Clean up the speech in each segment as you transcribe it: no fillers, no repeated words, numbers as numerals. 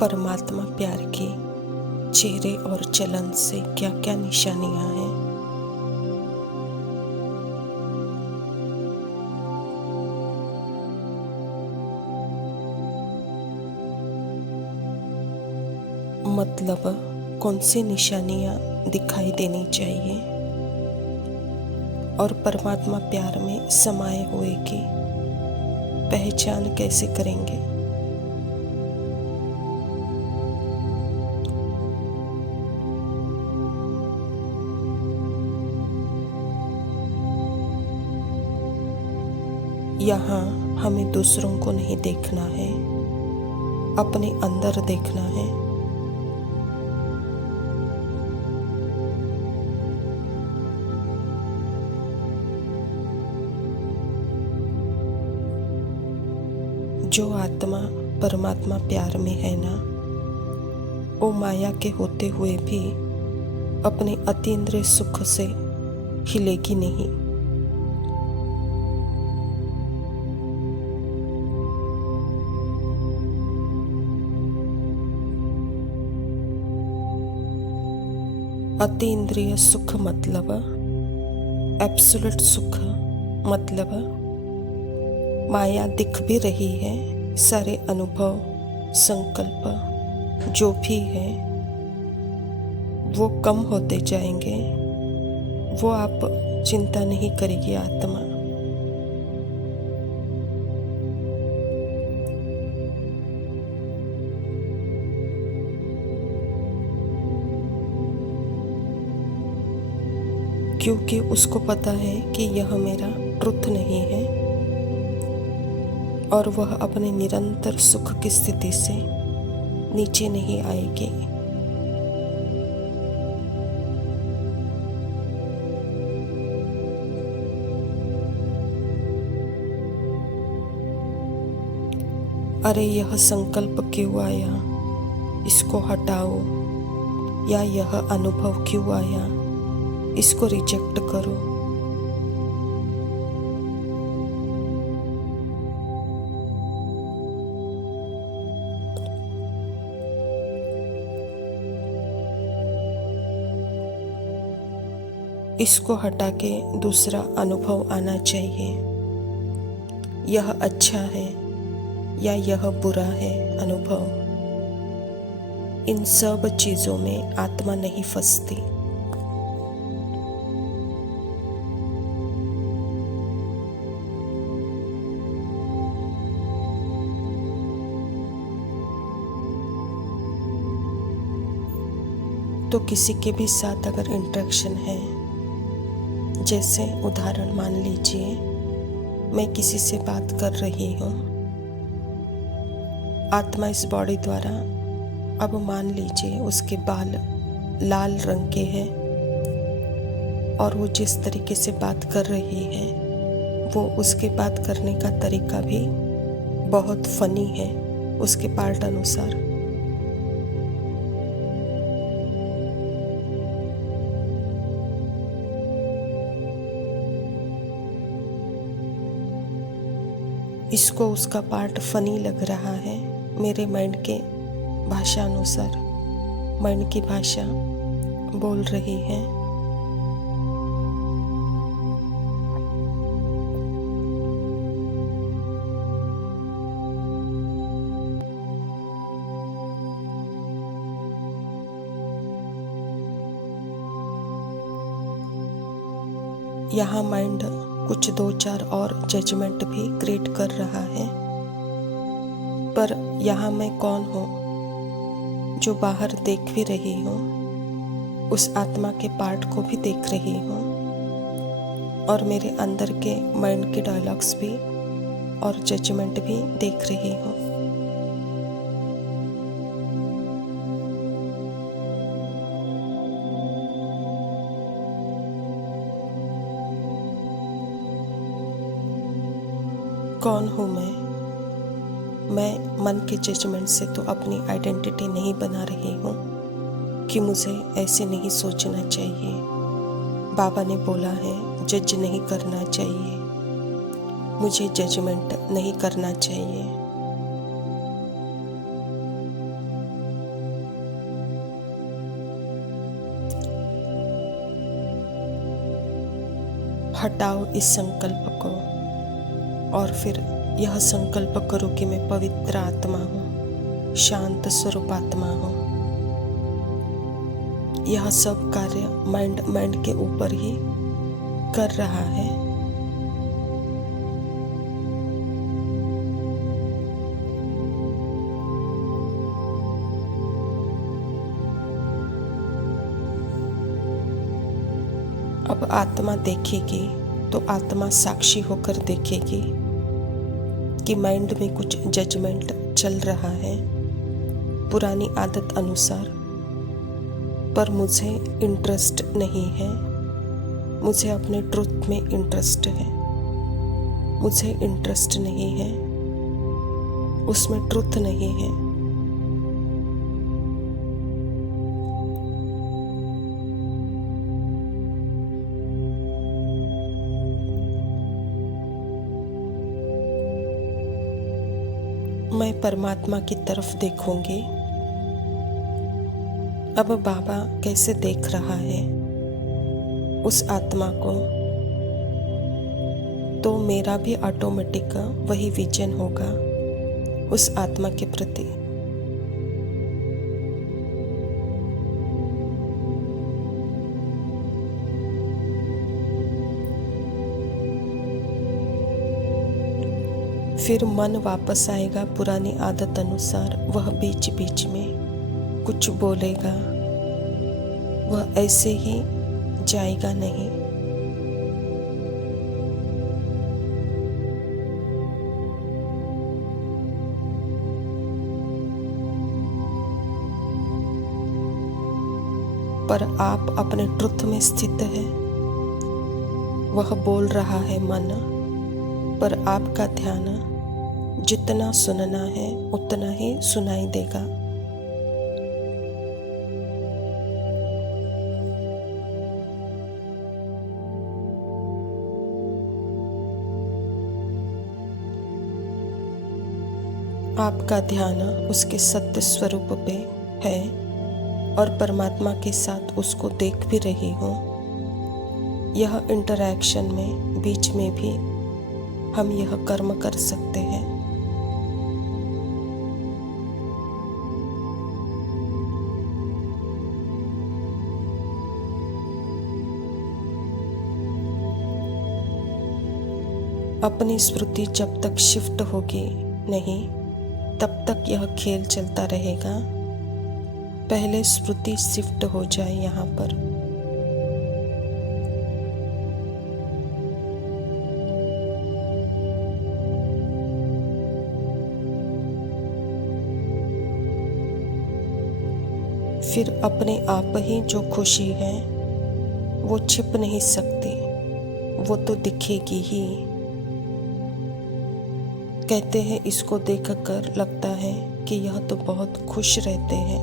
परमात्मा प्यार की चेहरे और चलन से क्या क्या निशानियां हैं। मतलब कौन सी निशानियां दिखाई देनी चाहिए और परमात्मा प्यार में समाये हुए की पहचान कैसे करेंगे। यहाँ हमें दूसरों को नहीं देखना है, अपने अंदर देखना है। जो आत्मा परमात्मा प्यार में है ना, वो माया के होते हुए भी अपने अतीन्द्रिय सुख से हिलेगी नहीं। अतीन्द्रिय सुख मतलब एब्सोल्यूट सुख, मतलब माया दिख भी रही है, सारे अनुभव संकल्प जो भी है वो कम होते जाएंगे, वो आप चिंता नहीं करेगी आत्मा। क्योंकि उसको पता है कि यह मेरा ट्रुथ नहीं है और वह अपने निरंतर सुख की स्थिति से नीचे नहीं आएगी। अरे यह संकल्प क्यों आया, इसको हटाओ, या यह अनुभव क्यों आया, इसको रिजेक्ट करो। इसको हटा के दूसरा अनुभव आना चाहिए। यह अच्छा है या यह बुरा है अनुभव, इन सब चीजों में आत्मा नहीं फंसती। तो किसी के भी साथ अगर इंटरेक्शन है, जैसे उदाहरण मान लीजिए मैं किसी से बात कर रही हूँ, आत्मा इस बॉडी द्वारा, अब मान लीजिए उसके बाल लाल रंग के हैं और वो जिस तरीके से बात कर रही है वो उसके बात करने का तरीका भी बहुत फनी है उसके पार्ट अनुसार। इसको उसका पार्ट फनी लग रहा है मेरे माइंड के भाषा अनुसार, माइंड की भाषा बोल रही है। यहाँ माइंड कुछ 2-4 और जजमेंट भी क्रिएट कर रहा है, पर यहाँ मैं कौन हूँ जो बाहर देख भी रही हूँ, उस आत्मा के पार्ट को भी देख रही हूँ और मेरे अंदर के माइंड के डायलॉग्स भी और जजमेंट भी देख रही हूँ। कौन हूँ मैं मन के जजमेंट से तो अपनी आइडेंटिटी नहीं बना रही हूँ कि मुझे ऐसे नहीं सोचना चाहिए। बाबा ने बोला है जज नहीं करना चाहिए, मुझे जजमेंट नहीं करना चाहिए। हटाओ इस संकल्प को और फिर यह संकल्प करो कि मैं पवित्र आत्मा हूँ, शांत स्वरूप आत्मा हूँ। यह सब कार्य माइंड के ऊपर ही कर रहा है। अब आत्मा देखेगी तो आत्मा साक्षी होकर देखेगी कि माइंड में कुछ जजमेंट चल रहा है पुरानी आदत अनुसार, पर मुझे इंटरेस्ट नहीं है। मुझे अपने ट्रुथ में इंटरेस्ट है। मुझे इंटरेस्ट नहीं है, उसमें ट्रुथ नहीं है। मैं परमात्मा की तरफ देखूंगी। अब बाबा कैसे देख रहा है उस आत्मा को, तो मेरा भी ऑटोमेटिक वही विजन होगा उस आत्मा के प्रति। फिर मन वापस आएगा पुरानी आदत अनुसार। वह बीच बीच में कुछ बोलेगा, वह ऐसे ही जाएगा नहीं। पर आप अपने ट्रुथ में स्थित है। वह बोल रहा है मन, पर आपका ध्यान जितना सुनना है उतना ही सुनाई देगा। आपका ध्यान उसके सत्य स्वरूप पे है और परमात्मा के साथ उसको देख भी रही हूँ। यह इंटरैक्शन में बीच में भी हम यह कर्म कर सकते हैं। अपनी स्मृति जब तक शिफ्ट होगी नहीं, तब तक यह खेल चलता रहेगा। पहले स्मृति शिफ्ट हो जाए यहाँ पर। फिर अपने आप ही जो खुशी है वो छिप नहीं सकती, वो तो दिखेगी ही। कहते हैं इसको देखकर लगता है कि यह तो बहुत खुश रहते हैं।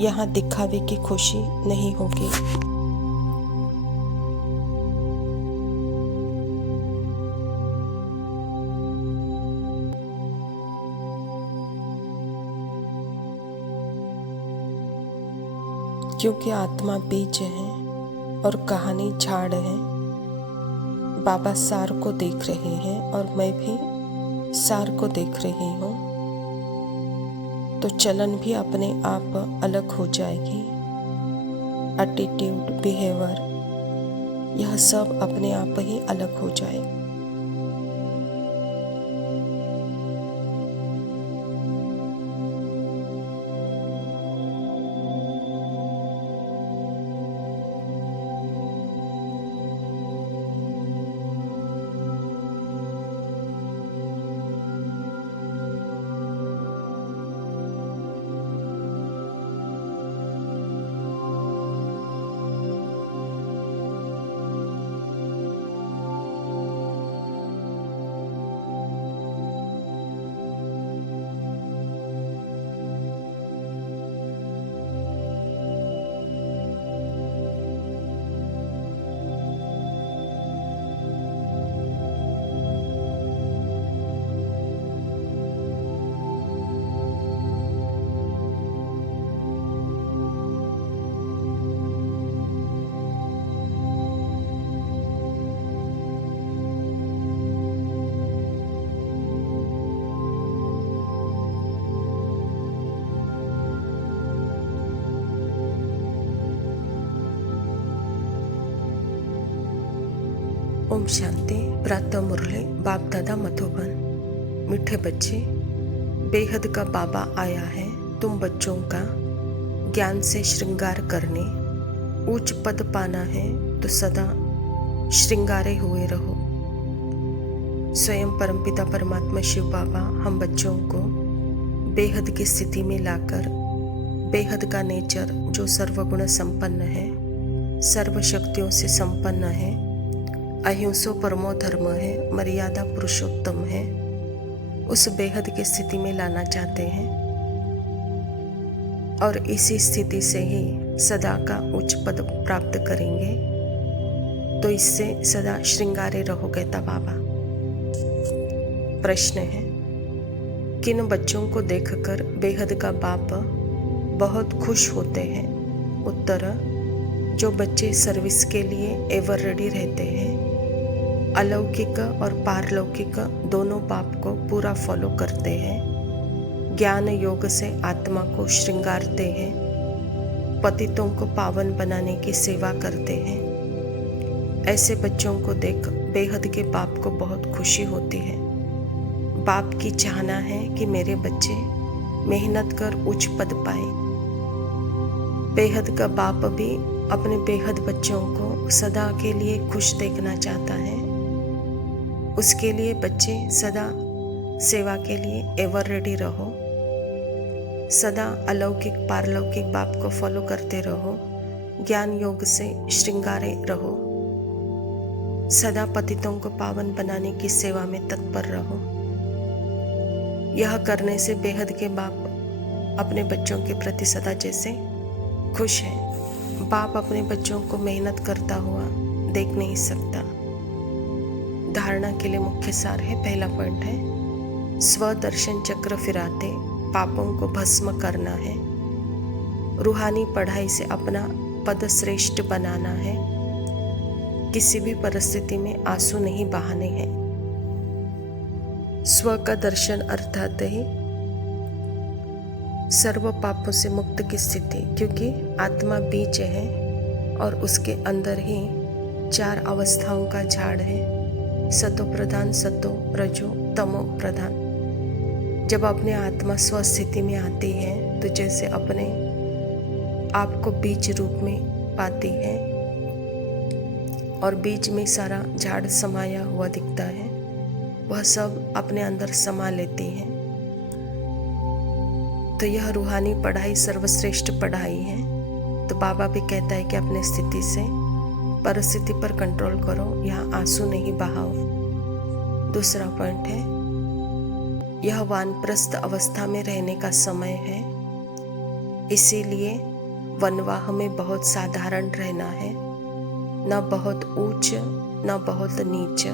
यहाँ दिखावे की खुशी नहीं होगी। क्योंकि आत्मा बीज है और कहानी झाड़ है। बाबा सार को देख रहे हैं और मैं भी सार को देख रही हूँ, तो चलन भी अपने आप अलग हो जाएगी। एटीट्यूड, बिहेवियर, यह सब अपने आप ही अलग हो जाएगा। शांति। प्रातः मुरली बाप दादा मधुबन। मीठे बच्चे, बेहद का बाबा आया है तुम बच्चों का ज्ञान से श्रृंगार करने। उच्च पद पाना है तो सदा श्रृंगारे हुए रहो। स्वयं परमपिता परमात्मा शिव बाबा हम बच्चों को बेहद की स्थिति में लाकर बेहद का नेचर जो सर्वगुण संपन्न है, सर्व शक्तियों से संपन्न है, अहिंसो परमो धर्म है, मर्यादा पुरुषोत्तम है, उस बेहद की स्थिति में लाना चाहते हैं। और इसी स्थिति से ही सदा का उच्च पद प्राप्त करेंगे। तो इससे सदा श्रृंगारे रहो कहता बाबा। प्रश्न है, किन बच्चों को देखकर बेहद का बाप बहुत खुश होते हैं? उत्तर, जो बच्चे सर्विस के लिए एवर रेडी रहते हैं, अलौकिक और पारलौकिक दोनों बाप को पूरा फॉलो करते हैं, ज्ञान योग से आत्मा को श्रृंगारते हैं, पतितों को पावन बनाने की सेवा करते हैं, ऐसे बच्चों को देख बेहद के बाप को बहुत खुशी होती है। बाप की चाहना है कि मेरे बच्चे मेहनत कर उच्च पद पाए। बेहद का बाप भी अपने बेहद बच्चों को सदा के लिए खुश देखना चाहता है। उसके लिए बच्चे सदा सेवा के लिए एवर रेडी रहो, सदा अलौकिक पारलौकिक बाप को फॉलो करते रहो, ज्ञान योग से श्रृंगारे रहो, सदा पतितों को पावन बनाने की सेवा में तत्पर रहो। यह करने से बेहद के बाप अपने बच्चों के प्रति सदा जैसे खुश है। बाप अपने बच्चों को मेहनत करता हुआ देख नहीं सकता। धारणा के लिए मुख्य सार है। पहला पॉइंट है, स्वदर्शन चक्र फिराते पापों को भस्म करना है। रूहानी पढ़ाई से अपना पद श्रेष्ठ बनाना है। किसी भी परिस्थिति में आंसू नहीं बहाने हैं। स्व का दर्शन अर्थात ही सर्व पापों से मुक्त की स्थिति, क्योंकि आत्मा बीज है और उसके अंदर ही 4 अवस्थाओं का झाड़ है, सतो प्रधान, सतो रजो तमो प्रधान। जब अपने आत्मा स्वस्थिति में आती है तो जैसे अपने आप को बीज रूप में पाती है और बीज में सारा झाड़ समाया हुआ दिखता है, वह सब अपने अंदर समा लेती है। तो यह रूहानी पढ़ाई सर्वश्रेष्ठ पढ़ाई है। तो बाबा भी कहता है कि अपने स्थिति से परिस्थिति पर कंट्रोल करो, यहाँ आंसू नहीं बहाओ। दूसरा पॉइंट है, यह वानप्रस्थ अवस्था में रहने का समय है, इसीलिए वनवाह में बहुत साधारण रहना है, न बहुत ऊंच न बहुत नीच।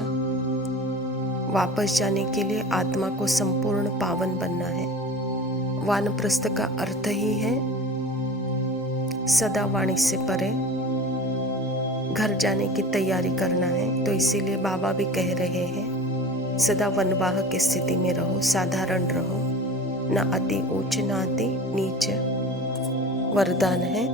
वापस जाने के लिए आत्मा को संपूर्ण पावन बनना है। वानप्रस्थ का अर्थ ही है सदा वाणी से परे घर जाने की तैयारी करना है। तो इसीलिए बाबा भी कह रहे हैं, सदा वनवाह की स्थिति में रहो, साधारण रहो, न अति ऊंच न अति नीच। वरदान है,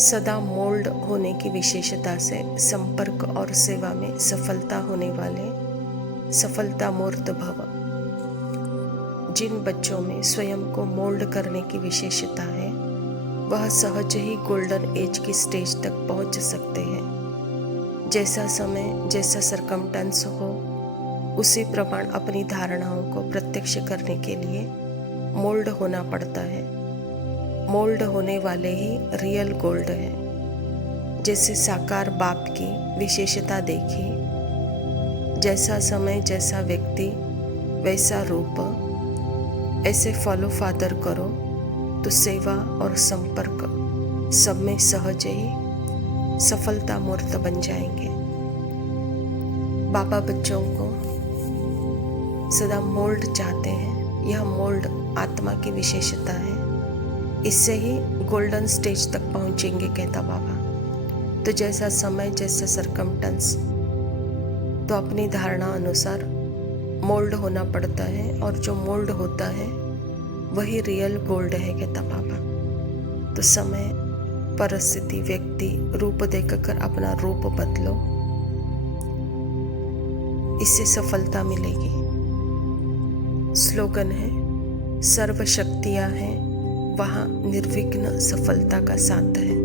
सदा मोल्ड होने की विशेषता से संपर्क और सेवा में सफलता होने वाले सफलता मूर्त भव। जिन बच्चों में स्वयं को मोल्ड करने की विशेषता है, वह सहज ही गोल्डन एज की स्टेज तक पहुंच सकते हैं। जैसा समय जैसा सरकमटेंस हो, उसी प्रमाण अपनी धारणाओं को प्रत्यक्ष करने के लिए मोल्ड होना पड़ता है। मोल्ड होने वाले ही रियल गोल्ड है। जैसे साकार बाप की विशेषता देखी, जैसा समय जैसा व्यक्ति वैसा रूप, ऐसे फॉलो फादर करो तो सेवा और संपर्क सब में सहज ही सफलता मूर्त बन जाएंगे। बाबा बच्चों को सदा मोल्ड चाहते हैं। यह मोल्ड आत्मा की विशेषता है, इससे ही गोल्डन स्टेज तक पहुंचेंगे कहता बाबा। तो जैसा समय जैसा सरकमटेंस, तो अपनी धारणा अनुसार मोल्ड होना पड़ता है, और जो मोल्ड होता है वही रियल गोल्ड है कहता बाबा। तो समय परिस्थिति व्यक्ति रूप देखकर अपना रूप बदलो, इससे सफलता मिलेगी। स्लोगन है, सर्व शक्तियाँ हैं वहाँ निर्विघ्न सफलता का साथ है।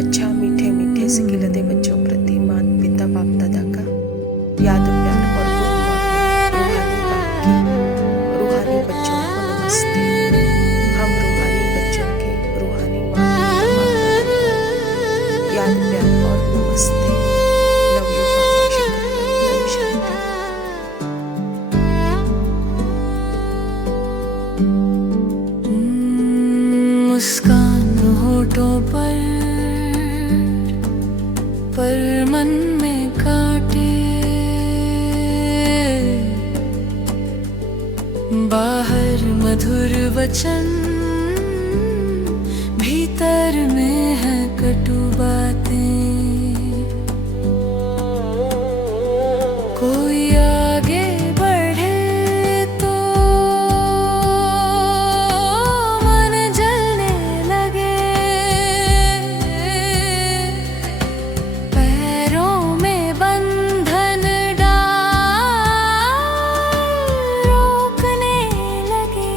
अच्छा मीठे मीठे से खिलते बच्चों प्रति माता पिता बाप दादा का याद प्यार और गुड मॉर्निंग। रूहानी बाप की रूहानी बच्चों को नमस्ते। हम रूहानी बच्चों के रूहानी माता पिता बाप दादा को याद प्यार और नमस्ते। लव यू पापा, शुक्रिया, ओम शांति। मुस्कान होठों पर मन में काटे, बाहर मधुर वचन, भीतर में है कटु बातें। कोई आगे बढ़े तो मन जलने लगे, पैरों में बंधन डाल रोकने लगे।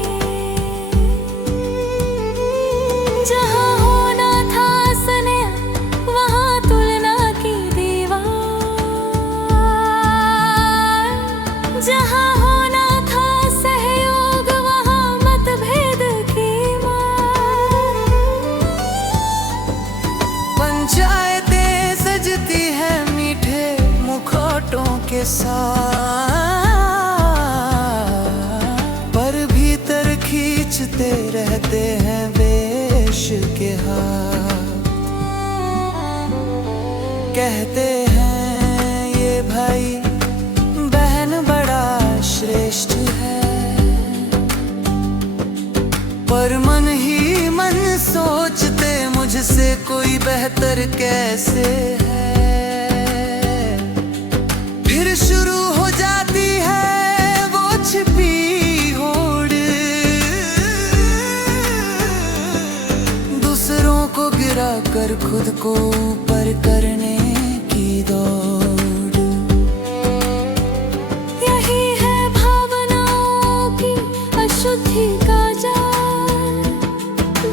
जहाँ होना था स्नेह वहाँ तुलना की दीवार, जहाँ होना था सहयोग वहाँ मतभेद की मार। पंचायतें सजती है मीठे मुखौटों के साथ, पर भीतर खींचते रहते हैं वेश के हाथ। कहते हैं ये भाई बहन बड़ा श्रेष्ठ है, पर मन ही मन सोचते मुझसे कोई बेहतर कैसे है। फिर शुरू हो जाती है वो छिपी होड़, दूसरों को गिरा कर खुद को ऊपर करने की दौड़। यही है भावनाओं की अशुद्धि का जाल,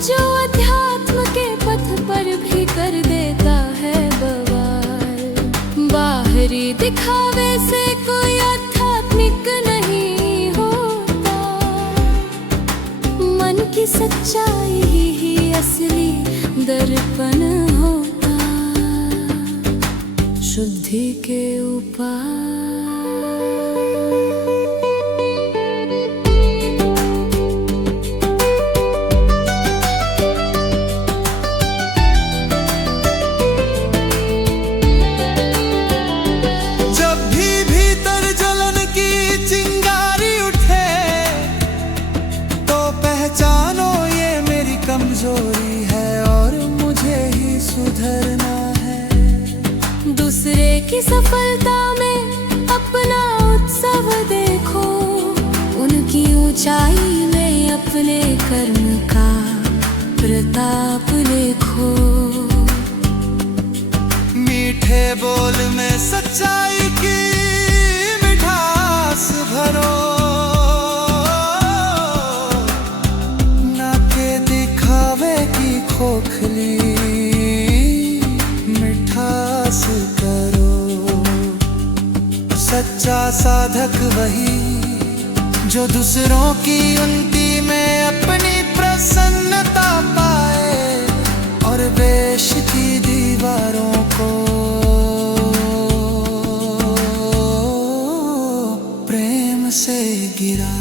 जो अध्यात्म के पथ पर भी कर देता है बवाल। बाहरी दिखावे से कोई आध्यात्मिक नहीं होता, मन की सच्चाई ही असली दर्पण होता। शुद्धि के उपाय कमजोरी है और मुझे ही सुधरना है। दूसरे की सफलता में अपना उत्सव देखो, उनकी ऊंचाई में अपने कर्म का प्रताप देखो। मीठे बोल में सच्चाई की मिठास भरो, खोखली मिठास करो। सच्चा साधक वही जो दूसरों की उन्नति में अपनी प्रसन्नता पाए और वेश की दीवारों को प्रेम से गिरा।